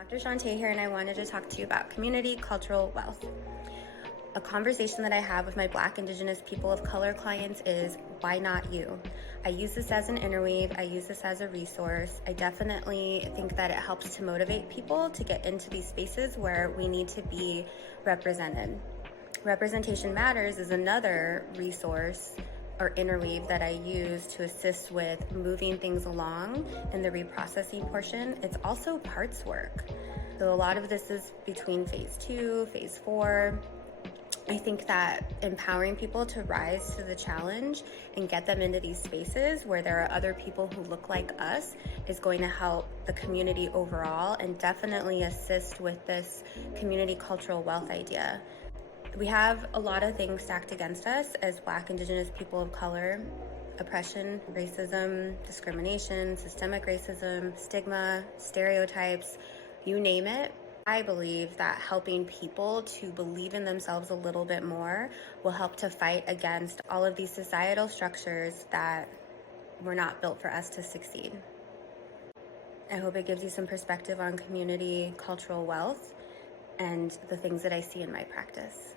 Dr. Chante here, and I wanted to talk to you about community cultural wealth. A conversation that I have with my Black, Indigenous, people of color clients is, why not you? I use this as an interweave. I use this as a resource. I definitely think that it helps to motivate people to get into these spaces where we need to be represented. Representation Matters is another resource or interweave that I use to assist with moving things along in the reprocessing portion. It's also parts work. So a lot of this is between phase 2, phase 4. I think that empowering people to rise to the challenge and get them into these spaces where there are other people who look like us is going to help the community overall and definitely assist with this community cultural wealth idea. We have a lot of things stacked against us as Black, Indigenous, people of color: oppression, racism, discrimination, systemic racism, stigma, stereotypes, you name it. I believe that helping people to believe in themselves a little bit more will help to fight against all of these societal structures that were not built for us to succeed. I hope it gives you some perspective on community cultural wealth and the things that I see in my practice.